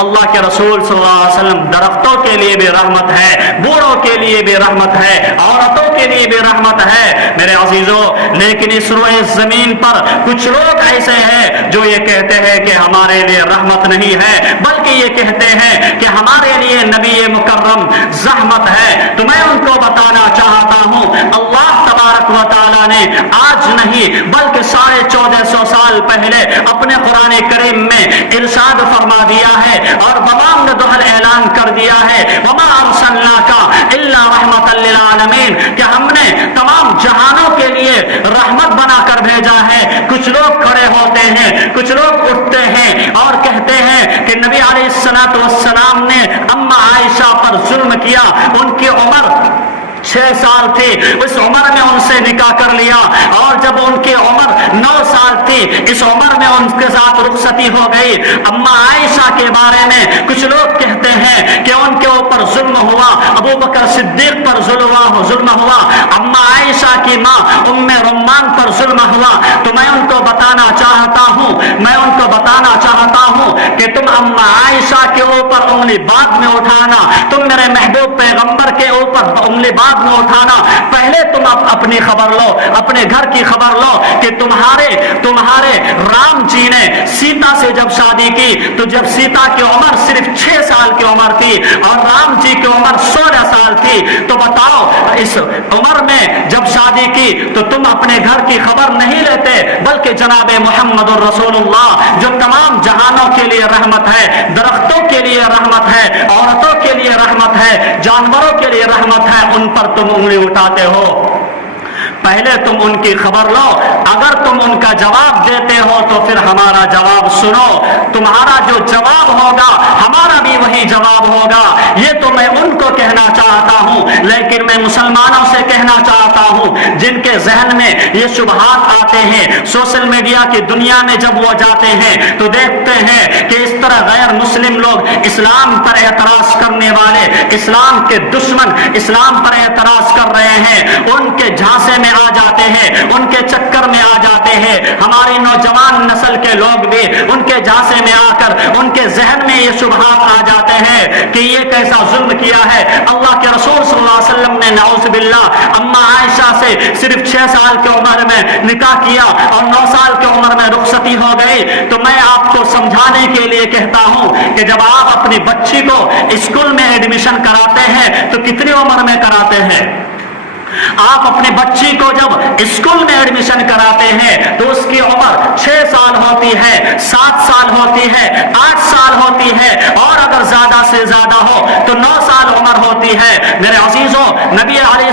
اللہ کے رسول صلی اللہ علیہ وسلم درختوں کے لیے بھی رحمت ہے، بوڑھوں کے لیے بھی رحمت ہے، عورتوں کے لیے بھی رحمت ہے میرے عزیزوں۔ لیکن اس روئے زمین پر کچھ لوگ ایسے ہیں جو یہ کہتے ہیں کہ ہمارے لیے رحمت نہیں ہے، بلکہ یہ کہتے ہیں کہ ہمارے لیے نبی مکرم زحمت ہے۔ تو میں ان کو بتانا چاہتا ہوں اللہ تبارک و تعالیٰ نے آج نہیں بلکہ 1450 سال پہلے اپنے قرآن کریم میں ارشاد فرما دیا ہے اور بمام دہل اعلان کر دیا ہے وما ارسلناک الا رحمۃ للعالمین، کہ ہم نے تمام جہانوں کے لیے رحمت بنا کر بھیجا ہے۔ کچھ لوگ کھڑے ہوتے ہیں، کچھ لوگ اٹھتے ہیں اور کہتے ہیں کہ نبی علیہ السلام نے اما عائشہ پر ظلم کیا، ان کی عمر 6 سال تھی، اس عمر میں ان سے نکاح کر لیا، اور جب ان کی عمر 9 سال تھی اس عمر میں ان کے ساتھ رخصتی ہو گئی۔ اما عائشہ کے بارے میں کچھ لوگ کہتے ہیں کہ ان کے اوپر ظلم ہوا، ابو بکر صدیق پر ظلم ہوا، اما عائشہ کی ماں ام رمان پر ظلم ہوا۔ تو میں ان کو بتانا چاہتا ہوں کہ تم اما عائشہ کے اوپر انگلی بعد میں اٹھانا، تم میرے محبوب پیغمبر کے اوپر انگلی بعد میں اٹھانا، پہلے تم اپنی خبر لو، اپنے گھر کی خبر لو کہ تمہارے رام جی نے سیتا سے جب شادی کی تو جب سیتا کی عمر صرف 6 سال کی عمر تھی اور رام جی کی عمر 16 سال تھی، تو بتاؤ اس عمر میں جب شادی کی تو تم اپنے گھر کی خبر نہیں لیتے، بلکہ جناب محمد الرسول اللہ جو تمام جہانوں کے لیے رحمت ہے، درختوں کے لیے رحمت ہے، عورتوں کے لیے رحمت ہے، جانوروں کے لیے رحمت ہے، ان پر تم انگلی اٹھاتے ہو۔ پہلے تم ان کی خبر لو، اگر تم ان کا جواب دیتے ہو تو پھر ہمارا جواب سنو، تمہارا جو جواب ہوگا ہمارا بھی وہی جواب ہوگا۔ یہ تو میں ان کو کہنا چاہتا ہوں، لیکن میں مسلمانوں سے کہنا چاہتا ہوں جن کے ذہن میں یہ شبہات آتے ہیں، سوشل میڈیا کی دنیا میں جب وہ جاتے ہیں تو دیکھتے ہیں کہ اس طرح غیر مسلم لوگ اسلام پر اعتراض کرنے والے، اسلام کے دشمن اسلام پر اعتراض کر رہے ہیں، ان کے جھانسے میں آ جاتے ہیں، ان کے چکر میں آ جاتے ہیں۔ ہماری نوجوان نسل کے لوگ بھی ان کے جھانسے میں آ کر ان کے ذہن میں یہ شبہات آ جاتے ہیں کہ یہ کیسا ظلم کیا ہے۔ اللہ کے رسول صلی اللہ علیہ وسلم نے نعوذ باللہ اما عائشہ سے صرف 6 سال کی عمر میں نکاح کیا اور 9 سال کی عمر میں رخصتی ہو گئی۔ تو میں آپ کو سمجھانے کے لیے کہتا ہوں کہ جب آپ اپنی بچی کو اسکول میں ایڈمیشن کراتے ہیں تو کتنی عمر میں کراتے ہیں؟ آپ اپنی بچی کو جب اسکول میں ایڈمیشن کراتے ہیں تو اس کی عمر 6 سال ہوتی ہے، 7 سال ہوتی ہے، 8 سال ہوتی ہے، اور اگر زیادہ سے زیادہ ہو تو 9 سال عمر ہوتی ہے۔ میرے عزیزوں، نبی علیہ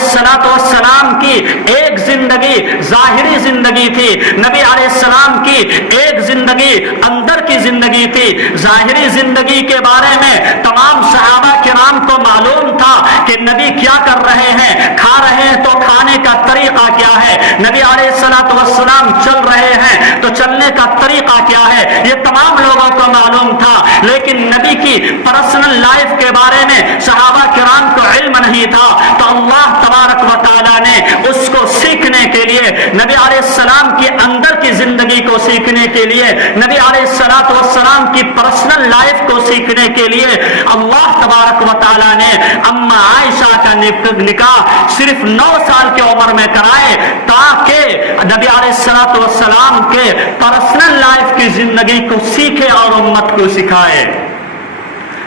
السلام کی ایک زندگی ظاہری زندگی تھی، نبی علیہ السلام کی ایک زندگی اندر کی زندگی تھی۔ ظاہری زندگی کے بارے میں تمام صحابہ کرام کو معلوم تھا کہ نبی کیا کر رہے ہیں، کھا رہے ہیں تو کھانے کا طریقہ کیا ہے، نبی علیہ السلام چل رہے ہیں تو چلنے کا طریقہ کیا ہے، یہ تمام لوگوں کو معلوم تھا۔ لیکن نبی کی پرسنل لائف کے بارے میں صحابہ کرام کو علم نہیں تھا، تو اللہ تبارک و تعالیٰ نے اس کو سیکھنے کے لیے، نبی علیہ السلام کی اندر کی زندگی کو سیکھنے کے لیے، نبی علیہ السلام کی پرسنل لائف کو سیکھنے کے لیے اللہ تبارک و تعالیٰ نے اما عائشہ کا نکاح صرف 9 سال کی عمر میں کرائے، تاکہ نبی علیہ السلام کے پرسنل لائف کی زندگی کو سیکھے اور امت کو سکھائے۔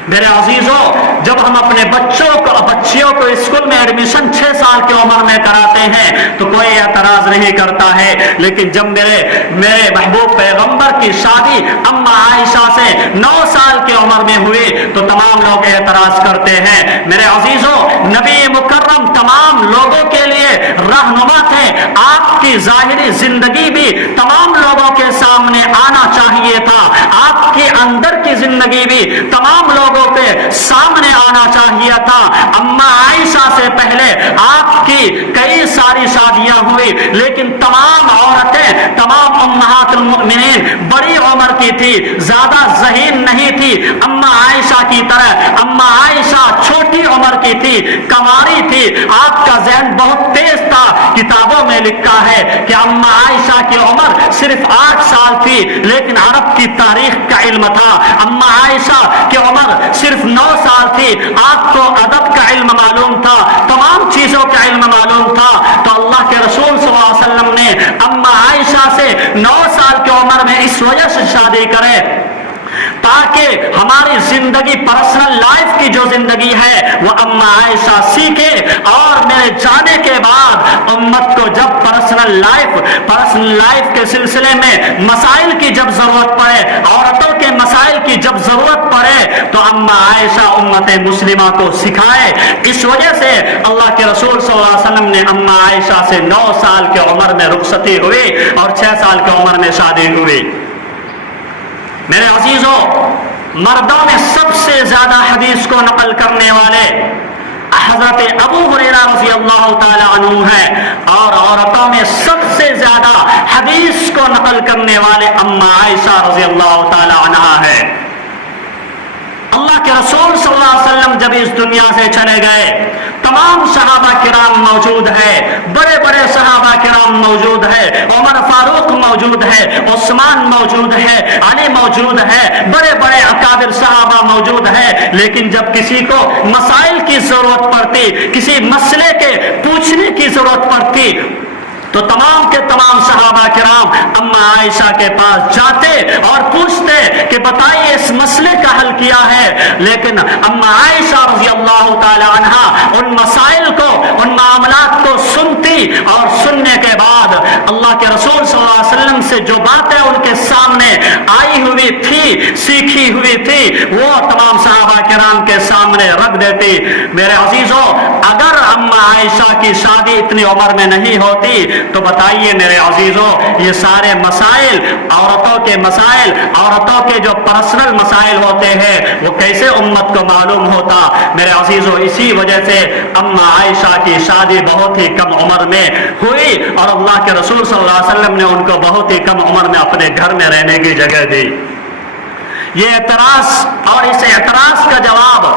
میرے عزیزوں، جب ہم اپنے بچیوں کو اسکول میں ایڈمیشن 6 سال کی عمر میں کراتے ہیں تو کوئی اعتراض نہیں کرتا ہے، لیکن جب میرے محبوب پیغمبر کی شادی اما عائشہ سے 9 سال کی عمر میں ہوئی تو تمام لوگ اعتراض کرتے ہیں۔ میرے عزیزوں، نبی مکرم تمام لوگوں کے لیے رہنما تھے، آپ کی ظاہری زندگی بھی تمام لوگوں کے سامنے آنا چاہیے تھا، آپ کی اندر کی زندگی بھی تمام لوگوں پہ سامنے آنا چاہیے تھا۔ اما عائشہ سے پہلے آپ کی کئی ساری شادیاں ہوئی، لیکن تمام عورتیں، تمام امہات المؤمنین بڑی عمر کی تھی، زیادہ ذہین نہیں تھی اما عائشہ کی طرح۔ اما عائشہ چھوٹی عمر کی تھی، کنواری تھی، آپ کا ذہن بہت تیز تھا۔ کتابوں میں لکھا ہے کہ اما عائشہ کی عمر صرف 8 سال تھی، لیکن عرب کی تاریخ کا علم تھا۔ اما عائشہ کی عمر صرف 9 سال تھی، آپ کو ادب کا علم معلوم تھا، تمام چیزوں کا علم معلوم تھا، تو اللہ کے رسول صلی اللہ علیہ وسلم نے اما عائشہ سے 9 سال کی عمر میں اس وجہ سے شادی کرے تاکہ ہماری زندگی پرسنل لائف کی جو زندگی ہے وہ اما عائشہ سیکھے، اور میرے جانے کے بعد امت کو جب پرسنل لائف کے سلسلے میں مسائل کی جب ضرورت پڑے، عورتوں کے مسائل کی جب ضرورت پڑے تو اما عائشہ امت مسلمہ کو سکھائے۔ اس وجہ سے اللہ کے رسول صلی اللہ علیہ وسلم نے اما عائشہ سے 9 سال کی عمر میں رخصتی ہوئی اور 6 سال کی عمر میں شادی ہوئی۔ میرے عزیزوں، مردوں میں سب سے زیادہ حدیث کو نقل کرنے والے حضرت ابو ہریرہ رضی اللہ تعالی عنہ ہیں، اور عورتوں میں سب سے زیادہ حدیث کو نقل کرنے والے اما عائشہ رضی اللہ تعالی عنہا ہے۔ اللہ کے رسول صلی اللہ علیہ وسلم جب اس دنیا سے چلے گئے، تمام صحابہ کرام موجود ہے، بڑے بڑے صحابہ کرام موجود ہے، عمر فاروق موجود ہے، عثمان موجود ہے، علی موجود ہے، بڑے بڑے اکابر صحابہ موجود ہے، لیکن جب کسی کو مسائل کی ضرورت پڑتی، کسی مسئلے کے پوچھنے کی ضرورت پڑتی، تو تمام کے تمام صحابہ کرام اما عائشہ کے پاس جاتے اور پوچھتے کہ بتائیے اس مسئلے کا حل کیا ہے، لیکن اما عائشہ رضی اللہ تعالی عنہا ان مسائل کو، ان معاملات کو سنتی، اور سننے کے بعد اللہ کے رسول صلی اللہ علیہ وسلم سے جو باتیں ان کے سامنے آئی ہوئی تھی، سیکھی ہوئی تھی، وہ تمام صحابہ کرام کے سامنے رکھ دیتی۔ میرے عزیزوں، اگر اما عائشہ کی شادی اتنی عمر میں نہیں ہوتی تو بتائیے میرے عزیزوں، یہ سارے مسائل، عورتوں کے جو پرسنل مسائل ہوتے ہیں وہ کیسے امت کو معلوم ہوتا؟ میرے عزیزوں، اسی وجہ سے اما عائشہ کی شادی بہت ہی کم عمر میں ہوئی، اور اللہ کے رسول صلی اللہ علیہ وسلم نے ان کو بہت ہی کم عمر میں اپنے گھر میں رہنے کی جگہ دی۔ یہ اعتراض اور اس اعتراض کا جواب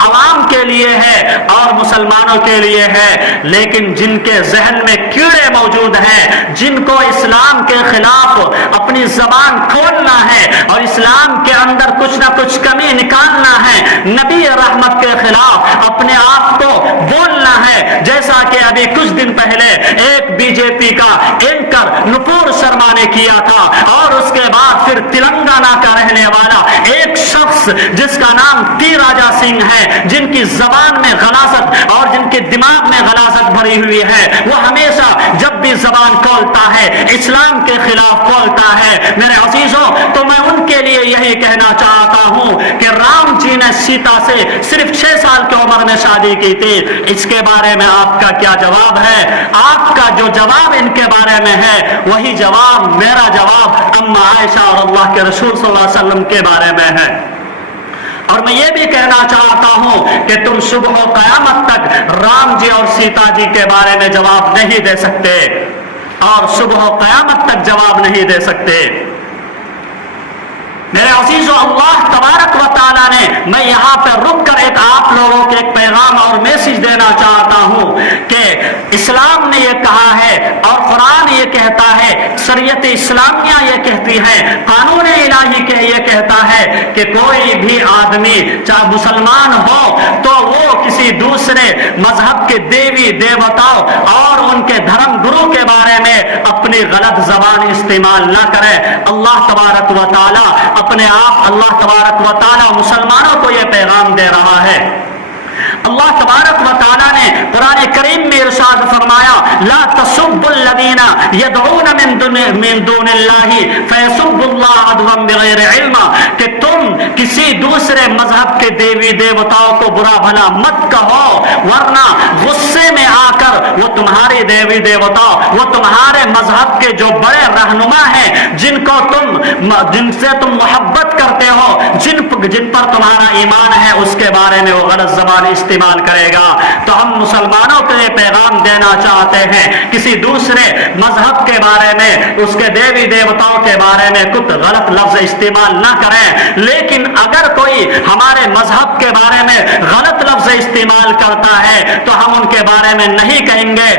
عوام کے لیے ہے اور مسلمانوں کے لیے ہے، لیکن جن کے ذہن میں کیڑے موجود ہیں، جن کو اسلام کے خلاف اپنی زبان کھولنا ہے اور اسلام کے اندر کچھ نہ کچھ کمی نکالنا ہے، نبی رحمت کے خلاف اپنے آپ کو بولنا ہے، جیسا کہ ابھی کچھ دن پہلے ایک بی جے پی کا اینکر نپور شرما نے کیا تھا، اور اس کے بعد پھر تلنگانہ کا رہنے والا ایک شخص جس کا نام ٹی راجا سنگھ ہے، جن کی زبان میں غلاظت اور جن کے دماغ میں غلاظت بھری ہوئی ہے، وہ ہمیشہ جب بھی زبان کھولتا ہے اسلام کے خلاف کھولتا ہے۔ میرے عزیزوں، تو میں ان کے لیے یہی کہنا چاہتا ہوں کہ رام جی نے سیتا سے صرف 6 سال کی عمر میں شادی کی تھی، اس کے بارے میں آپ کا کیا جواب ہے؟ آپ کا جو جواب ان کے بارے میں ہے وہی جواب میرا جواب اما عائشہ اور اللہ کے رسول صلی اللہ علیہ وسلم کے بارے میں ہے۔ اور میں یہ بھی کہنا چاہتا ہوں کہ تم صبح و قیامت تک رام جی اور سیتا جی کے بارے میں جواب نہیں دے سکتے، اور صبح و قیامت تک جواب نہیں دے سکتے۔ میرے عزیزو، اللہ تبارک و تعالیٰ نے، میں یہاں پر رک کر آپ لوگوں کے ایک پیغام اور میسج دینا چاہتا ہوں کہ اسلام نے یہ کہا ہے اور قرآن یہ کہتا ہے، شریعت اسلامیہ یہ کہتی ہے، قانون الہی کے یہ کہتا ہے کہ کوئی بھی آدمی چاہے مسلمان ہو تو وہ کسی دوسرے مذہب کے دیوی دیوتاؤں اور ان کے دھرم گرو کے بارے میں اپنی غلط زبان استعمال نہ کرے۔ اللہ تبارک و تعالیٰ اپنے آپ، اللہ تبارک و تعالیٰ مسلمانوں کو یہ پیغام دے رہا ہے۔ اللہ تبارک و تعالیٰ نے قرآن کریم میں ارشاد فرمایا، لا تسبوا الذین یدعون من دون اللہ فیسبوا اللہ عدوا بغیر علم، کہ تم کسی دوسرے مذہب کے دیوی دیوتاؤں کو برا بھلا مت کہو، ورنہ غصے میں آ کر وہ تمہارے دیوی دیوتا، وہ تمہارے مذہب کے جو بڑے رہنما ہیں، جن سے تم محبت کرتے ہو، جن پر تمہارا ایمان ہے، اس کے بارے میں وہ غلط زبان استعمال کرے گا۔ تو ہم مسلمانوں کو یہ پیغام دینا چاہتے ہیں، کسی دوسرے مذہب کے بارے میں، اس کے دیوی دیوتاؤں کے بارے میں کچھ غلط لفظ استعمال نہ کریں، لیکن اگر کوئی ہمارے مذہب کے بارے میں غلط لفظ استعمال کرتا ہے تو ہم ان کے بارے میں نہیں کہیں گے۔